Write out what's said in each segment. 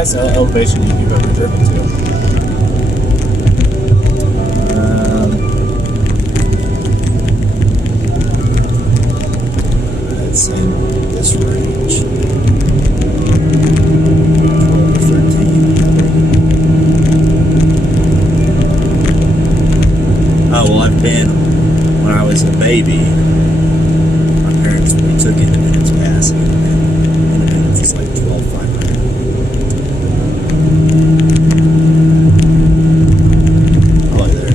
highest elevation you've ever driven to? It's in this range. 12 to 13. Oh, well, I've been, when I was a baby, my parents, we took Independence Pass, and Independence is like 12,500. Probably there.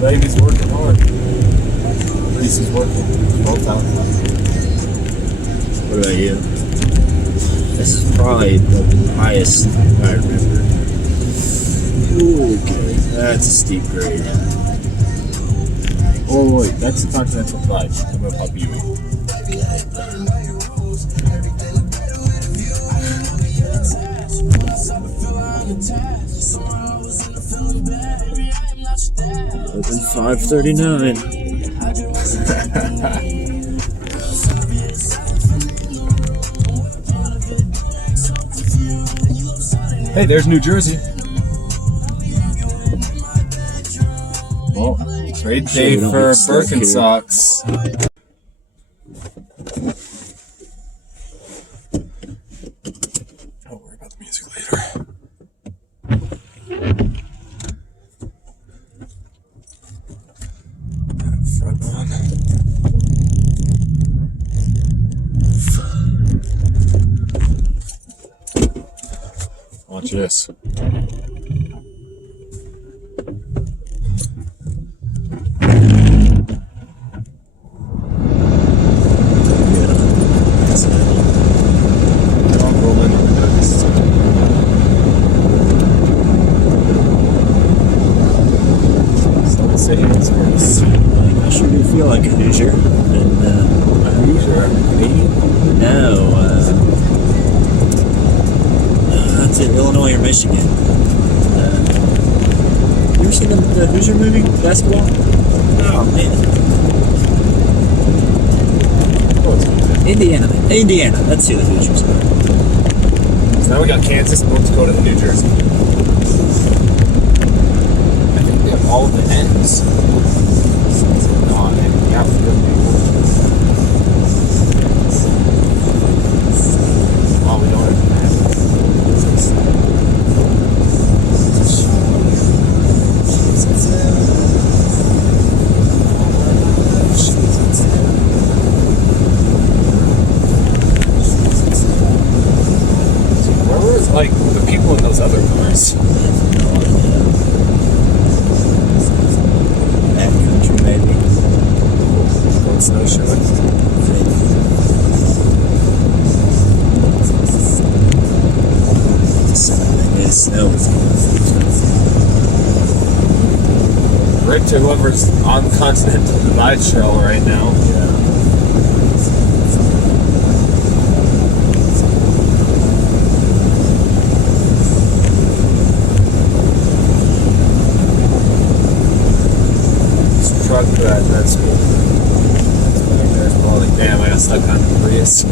Baby's working hard. Reese's working. Both out. What about you? This is probably the highest I remember. Okay, that's a steep grade. Oh wait, that's a Continental Flight. I'm gonna pop you in. Open 539. Hey, there's New Jersey. Well, great day Sure, for don't get stuck here. Birkenstocks. Don't worry about the music later. Front on. Watch this. I sure do feel like a Hoosier. And, A Hoosier? Canadian? no, that's in Illinois or Michigan. You ever seen the Hoosier movie, basketball? Oh, man. Indiana. That's who the Hoosiers are. So now we got Kansas, North Dakota, and New Jersey. I think we have all of the ends. On the outfield people. Oh, we don't have the map. Where were like the people in those other cars? Backcountry, maybe. Going snowshoeing. Snow. Right to whoever's on the Continental Divide Trail right now. This truck that that's cool. There's probably damn, I got stuck on the Prius.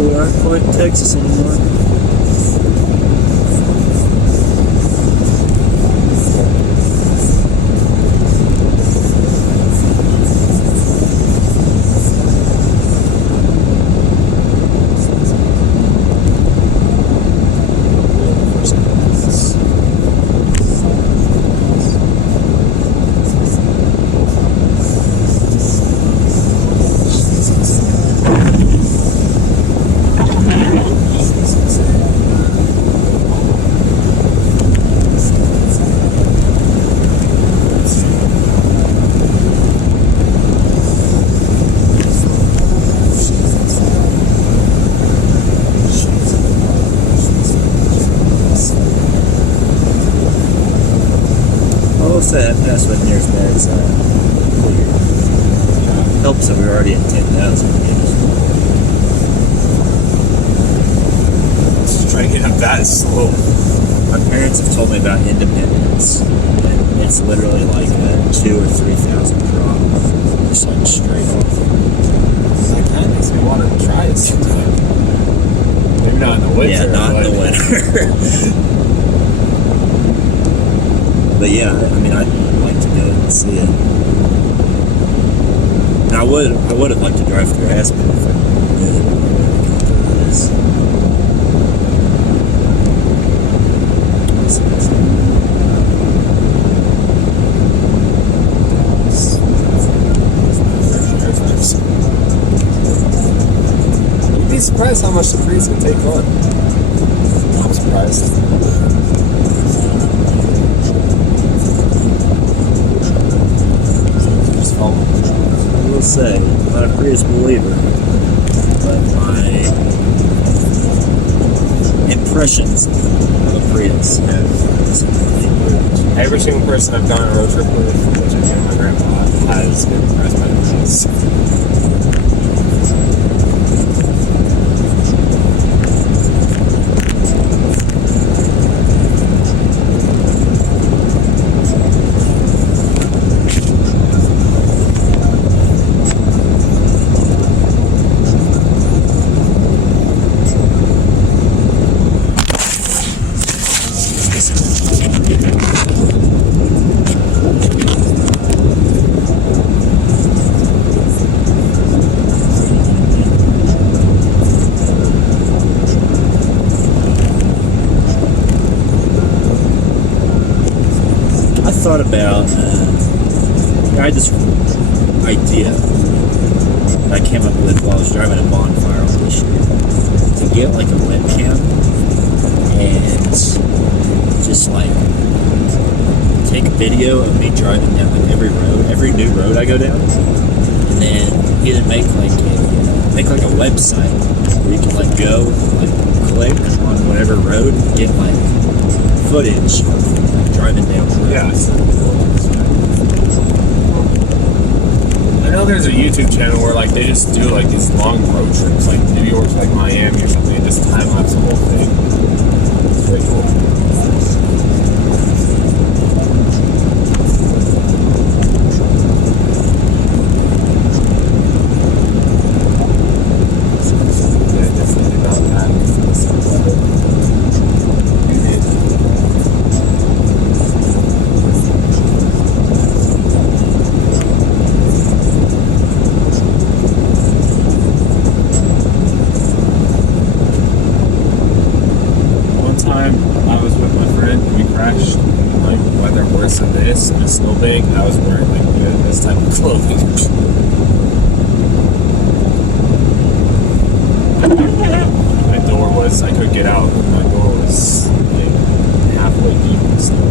We aren't quite in Texas anymore. say that past wasn't near as bad as helps that we were already at 10,000. Just trying to get up that slow. My parents have told me about Independence, and it's literally like a 2,000 or 3,000 drop, just like straight off. That kind of makes me want to try it sometime. Maybe not in the winter. Yeah, not in the winter. But yeah, I mean, I'd like to go and see it. And I would have liked to drive through Aspen if I knew that we were going to go through this. You'd be surprised how much the Prius can take on. I'm surprised. Just follow. I will say, I'm not a Prius believer, but my impressions of a Prius have significantly improved. Every single person I've gone on a road trip with, which I do my grandpa, has been impressed by the Prius. I thought about, I had this idea that I came up with while I was driving a Bonfire on this year to get like a webcam and just like take a video of me driving down like every new road I go down, and then either make like a website where you can like go like click on whatever road and get like footage of driving down the road. Yeah. I know there's a YouTube channel where like they just do like these long road trips, like New York to like Miami or something, and just time lapse the whole thing. It's pretty cool. Yeah, definitely about that. In a snowbank, I was wearing like this type of clothing. My door was, I couldn't get out. My door was like halfway deep in snow.